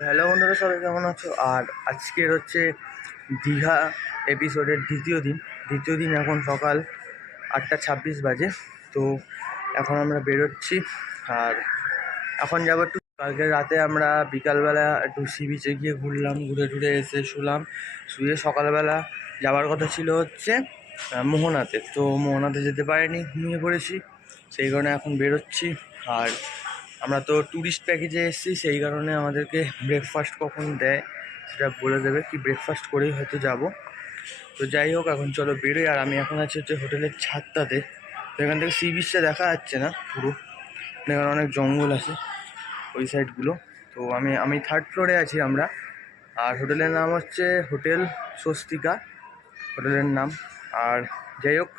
Hello বন্ধুরা, সবাই কেমন আছো? আর আজকের হচ্ছে দীঘা এপিসোডের দ্বিতীয় দিন এখন সকাল 8:26 বাজে। তো এখন আমরা বেরোচ্ছি। আর এখন যাবো একটু, কালকে রাতে আমরা বিকালবেলা একটু সি বিচে গিয়ে ঘুরলাম, ঘুরে টুরে এসে শুয়ে সকালবেলা যাওয়ার কথা ছিল হচ্ছে মোহনাতে। তো মোহনাতে যেতে পারিনি, ঘুমিয়ে পড়েছি, সেই কারণে এখন বেরোচ্ছি। আর আমরা তো ট্যুরিস্ট প্যাকেজে এসেছি, সেই কারণে আমাদেরকে ব্রেকফাস্ট কখন দেয় সেটা বলে দেবে, কি ব্রেকফাস্ট করেই হয়তো যাব। তো যাই হোক, এখন চলো বেরোই। আর আমি এখন আছি হচ্ছে হোটেলের ছাদটাতে। তো এখান থেকে সি বিচটা দেখা যাচ্ছে না পুরো, এখানে অনেক জঙ্গল আছে ওই সাইডগুলো। তো আমি থার্ড ফ্লোরে আছি আমরা। আর হোটেলের নাম হচ্ছে হোটেল স্বস্তিকা হোটেলের নাম। আর যাই হোক,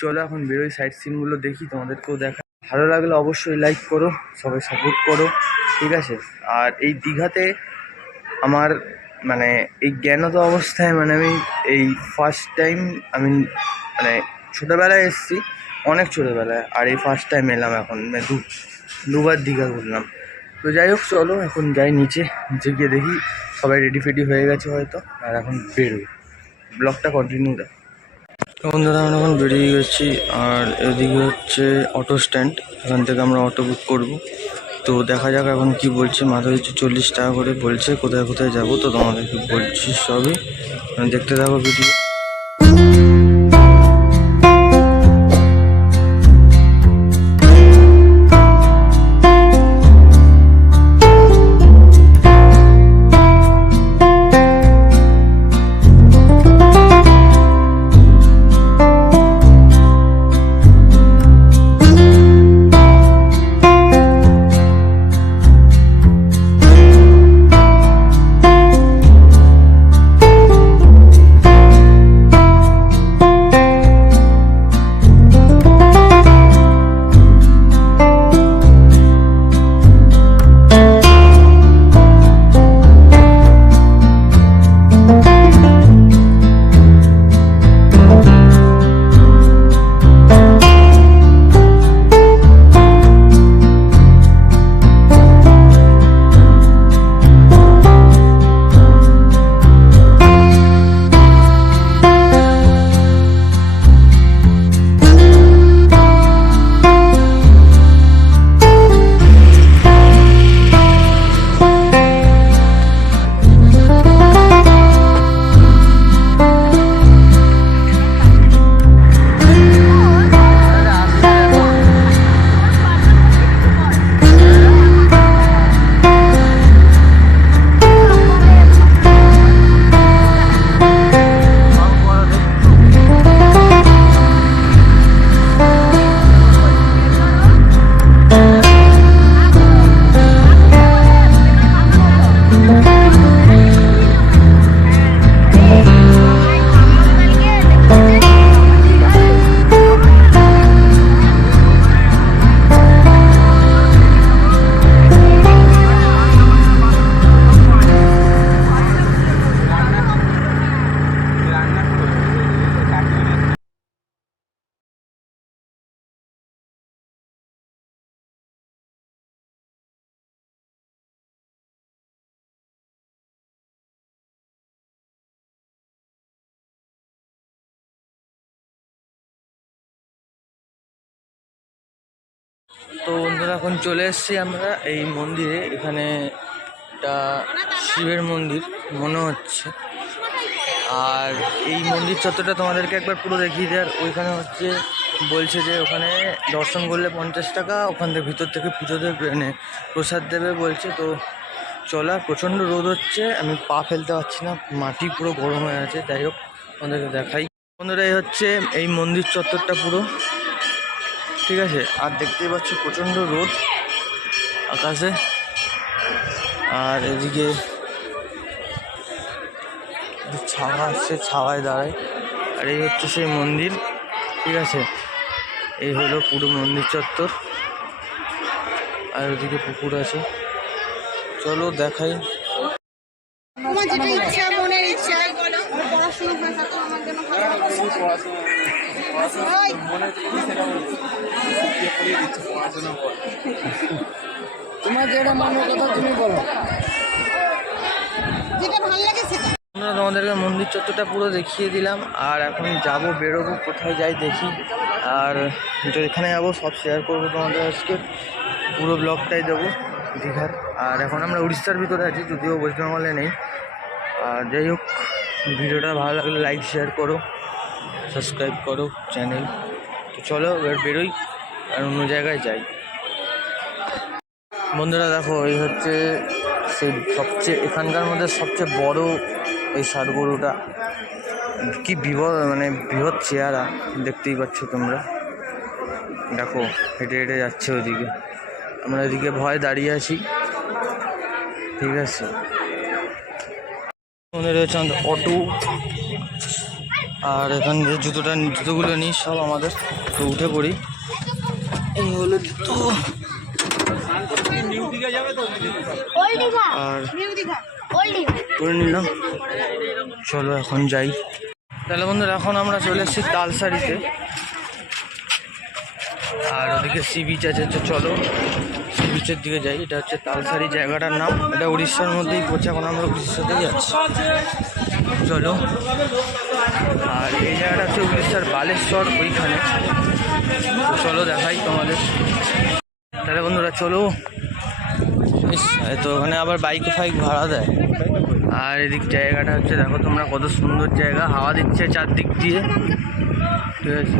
চলো এখন বেরোই, সাইট সিনগুলো দেখি, তোমাদেরকেও দেখা। ভালো লাগলে অবশ্যই লাইক করো, সবাই সাপোর্ট করো, ঠিক আছে? আর এই দীঘাতে আমার মানে এই জ্ঞানত অবস্থায় আমি এই ফার্স্ট টাইম, আমি মানে ছোটোবেলায় এসেছি, অনেক ছোটোবেলায়, আর এই ফার্স্ট টাইম এলাম এখন, দুবার দীঘা ঘুরলাম। তো যাই হোক, চলো এখন যাই নিচে গিয়ে দেখি সবাই রেডি ফেডি হয়ে গেছে হয়তো, আর এখন বেরোই। ব্লগটা কন্টিনিউ দেখ। বন্ধুরা, আমরা এখন বেরিয়ে গেছি। আর এদিকে হচ্ছে অটো স্ট্যান্ড, এখান থেকে আমরা অটো বুক করব। তো দেখা যাক এখন কি বলছে। মাথা পিছু 40 টাকা করে বলছে, কোথায় কোথায় যাব তো তোমাদেরকে বলছি সবই, দেখতে থাকো ভিডিও। তো বন্ধুরা, এখন চলে এসেছি আমরা এই মন্দিরে। এখানে একটা শিবের মন্দির মনে হচ্ছে। আর এই মন্দির চত্বরটা তোমাদেরকে একবার পুরো দেখিয়ে দেওয়ার, ওইখানে হচ্ছে বলছে যে ওখানে দর্শন করলে 50 টাকা, ওখান থেকে ভিতর থেকে পুজো দেবে, প্রসাদ দেবে বলছে। তো চলা, প্রচণ্ড রোদ হচ্ছে, আমি পা ফেলতে পারছি না, মাটি পুরো গরম হয়ে আছে। যাই হোক, তোমাদেরকে দেখাই। বন্ধুরা, এই হচ্ছে এই মন্দির চত্বরটা পুরো, ঠিক আছে? আর দেখতেই পাচ্ছ প্রচণ্ড রোদ আকাশে, আর এদিকে ছাওয়া আসছে, ছাওয়ায় দাঁড়ায়। আর এই হচ্ছে সেই মন্দির, ঠিক আছে? এই হলো পুরো মন্দির চত্বর। আর ওদিকে পুকুর আছে, চলো দেখাই। তোমার যেটা মনের কথা তুমি বলো। তোমাদেরকে মন্দির চত্বরটা পুরো দেখিয়ে দিলাম। আর এখন বেরোবো, কোথায় যাই দেখি। আর যেখানে যাবো সব শেয়ার করবো তোমাদের, আজকে পুরো ব্লগটাই দেবো দীঘার। আর এখন আমরা উড়িষ্যার ভিতরে আছি, যদিও ওয়েস্ট বেঙ্গলে নেই। আর যাই হোক, ভিডিওটা ভালো লাগলে লাইক শেয়ার করো, সাবস্ক্রাইব করো চ্যানেল। তো চলো এবার বেরোই আর অন্য জায়গায় যাই। বন্ধুরা দেখো, এই হচ্ছে সেই এখানকার মধ্যে সবচেয়ে বড় এই ষাঁড় গরুটা। কি বৃহৎ চেহারা, দেখতেই পাচ্ছ তোমরা। দেখো হেঁটে হেঁটে যাচ্ছে ওইদিকে, আমরা এদিকে ভয় দাঁড়িয়ে আছি। ঠিক আছে, রয়েছে আমাদের অটো। আর এখান যে জুতোগুলো নিই সব আমাদের, তো উঠে পড়ি। এই হলো জুতো। আর করে নিলাম, চলো এখন যাই। তাহলে বন্ধুরা এখন আমরা চলে এসেছি তালসারিতে। আর ওদিকে সি বিচ আছে, তো চলো সি বিচের দিকে যাই। এটা হচ্ছে তালসারি জায়গাটার নাম, এটা উড়িষ্যার মধ্যেই পড়ছে। এখন আমরা উড়িষ্যাতেই যাচ্ছি, চলো। আর এই জায়গাটা হচ্ছে উড়িষ্যার বালেশ্বর, ওইখানে। তো চলো দেখাই তোমাদের। তাহলে বন্ধুরা চলো। তো ওখানে আবার বাইক ভাড়া দেয়। আর এদিক জায়গাটা হচ্ছে দেখো তোমরা, কত সুন্দর জায়গা, হাওয়া দিচ্ছে চারদিক দিয়ে। ঠিক আছে,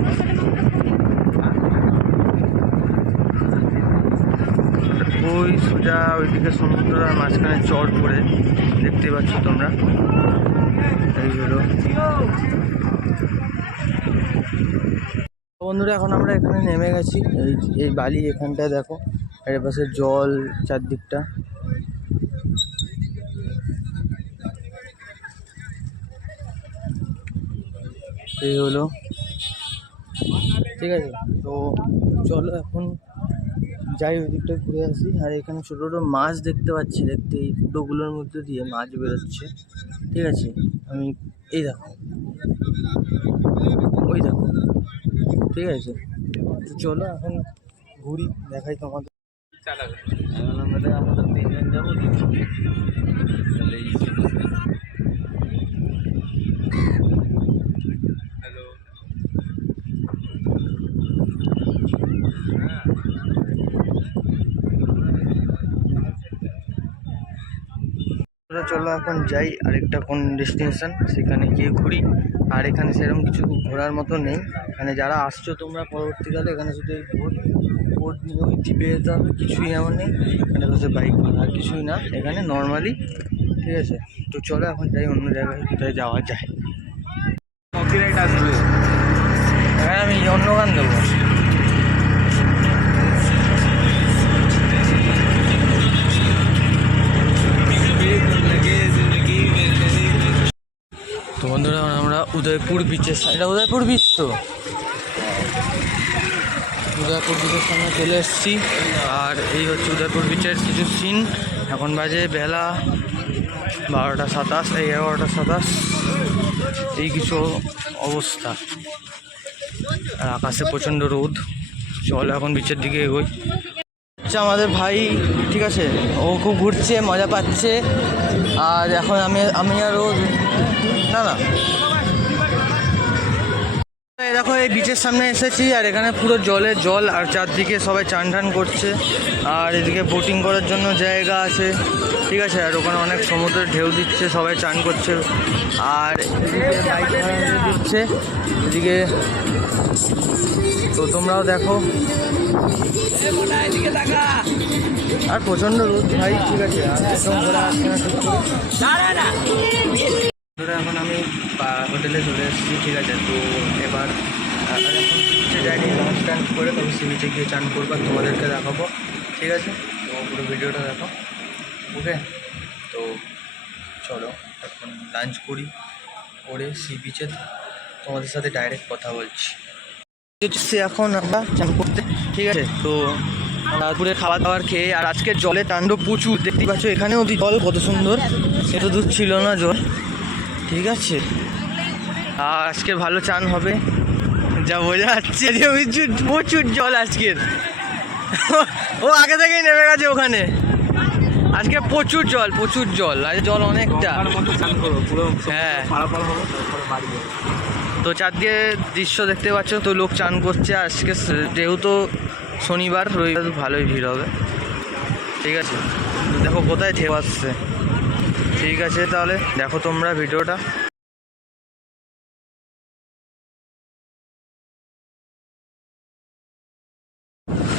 ওই সোজা ওইদিকে সমুদ্র, আর মাঝখানে চর পড়ে, দেখতে পাচ্ছ তোমরা। এই হলো বন্ধুরা, এখন আমরা এখানে নেমে গেছি। এই বালি এখানটায় দেখো, এর পাশে জল চারদিকটা। এই হলো, ঠিক আছে। তো চলো এখন যাই, ওই দিকটা ঘুরে আসি। আর এখানে ছোটো ছোটো মাছ দেখতে পাচ্ছি, এই ফুটোগুলোর মধ্যে দিয়ে মাছ বেরোচ্ছে। ঠিক আছে, আমি এই দেখো, ওই দেখো, ঠিক আছে। চলো এখন ঘুরি, দেখাই তোমাদের। আমাদের তিনজন যাবো। হ্যালো, চলো এখন যাই আরেকটা কোন ডেস্টিনেশন, সেখানে গিয়ে ঘুরি। আর এখানে সেরকম কিছু ঘোরার মতো নেই। এখানে যারা আসছো তোমরা পরবর্তীকালে, এখানে শুধু এই বোট নিয়ে ওই দ্বীপে যেতে হবে, কিছুই এমন নেই। এখানে হচ্ছে বাইক ভাড়া, আর কিছুই না এখানে, নর্মালি। ঠিক আছে, তো চলো এখন যাই অন্য জায়গায়, কোথায় যাওয়া যায়। কপিরাইট আসবে, এখানে আমি অন্য গান দেবো। তো বন্ধুরা আমরা উদয়পুর বিচের, এটা উদয়পুর বিচ, তো উদয়পুর বিচের সামনে চলে এসেছি। আর এই হচ্ছে উদয়পুর বিচের কিছু সিন। এখন বাজে বেলা 12টা 27, এই 11টা 27, এই কিছু অবস্থা। আর আকাশে প্রচণ্ড রোদ। চলো এখন বিচের দিকে এগোই। আচ্ছা, আমাদের ভাই, ঠিক আছে, ও খুব ঘুরছে, মজা পাচ্ছে। আর এখন আমি আর ও না দেখো, এই বিচের সামনে এসেছি। আর এখানে পুরো জল, আর চারদিকে সবাই চান টান করছে। আর এদিকে বোটিং করার জন্য জায়গা আছে, ঠিক আছে। আর ওখানে অনেক সমুদ্রের ঢেউ দিচ্ছে, সবাই চান করছে। আর এদিকে বাইক দিচ্ছে এদিকে, তো তোমরাও দেখো। আর প্রচণ্ড রোদ ভাই, ঠিক আছে। আর একদম ঘোরা আসছে না। এখন আমি হোটেলে চলে এসেছি, ঠিক আছে। তো এবার এখন সি যাইনি, লাঞ্চ টান করে তবে সি বিচে গিয়ে চান করবো, তোমাদেরকে দেখাবো, ঠিক আছে। তো পুরো ভিডিওটা দেখো, ওকে। তো চলো এখন লাঞ্চ করি, করে সি বিচে তোমাদের সাথে ডাইরেক্ট কথা বলছি। এখন আমরা চান করতে, ঠিক আছে। তো দুপুরে খাবার দাবার খেয়ে, আর আজকে জলে তাণ্ডব প্রচুর, দেখতে পাচ্ছ এখানেও জল কত সুন্দর, এত দূর ছিল না জল, ঠিক আছে। আর আজকে ভালো চান হবে, যা বোঝা যাচ্ছে যে প্রচুর জল আজকের। ও আগে থেকেই নেমে গেছে ওখানে, আজকে প্রচুর জল আজ জল অনেকটা। হ্যাঁ তো চারদিকে দৃশ্য দেখতে পাচ্ছ, তো লোক চান করছে আজকে, যেহেতু শনিবার রবিবার ভালোই ভিড় হবে। ঠিক আছে, দেখো কোথায় ঢেউ আসছে। ঠিক আছে তাহলে দেখো তোমরা ভিডিওটা।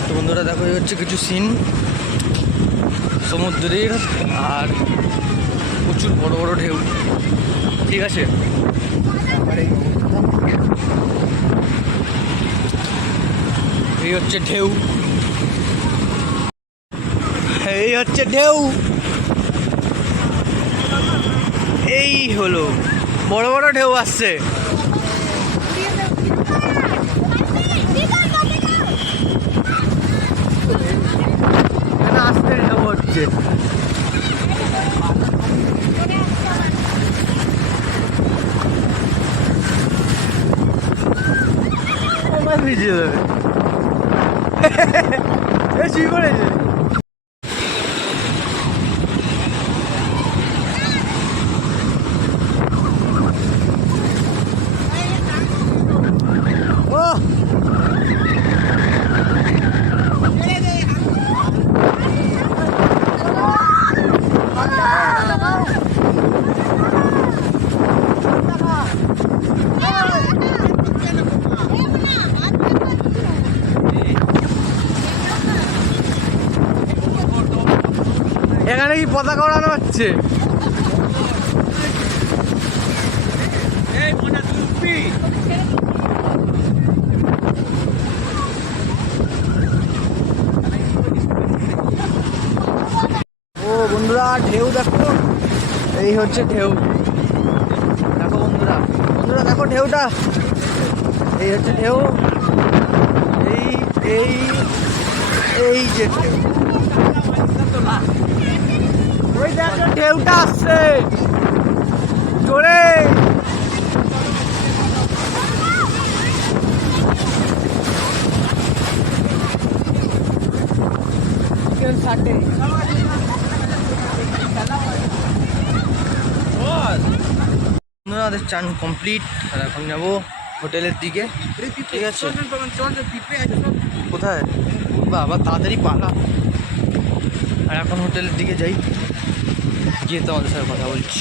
তো বন্ধুরা দেখো, এই হচ্ছে কিছু সিন সমুদ্রের, আর প্রচুর বড় বড় ঢেউ। ঠিক আছে, এই হচ্ছে ঢেউ, এই হচ্ছে ঢেউ, এই হলো বড় বড় ঢেউ আসছে। আসতে ঢেউ হচ্ছে। ভিজিয়ে দেবে শুয়ে পড়েছে। এখানে কি পতাকা ওড়ানো হচ্ছে? ও বন্ধুরা ঢেউ দেখো, এই হচ্ছে ঢেউ। দেখো বন্ধুরা, বন্ধুরা দেখো ঢেউটা, এই হচ্ছে ঢেউ, এই এই এই যে ঢেউ, ওই দেখো ঢেউটা আসছে জোরে। আমাদের চান কমপ্লিট, আর এখন যাবো হোটেলের দিকে। ঠিক আছে, কোথায় বাবা তাড়াতাড়ি পালা। আর এখন হোটেলের দিকে যাই, গিয়ে তোমাদের সাথে কথা বলছি।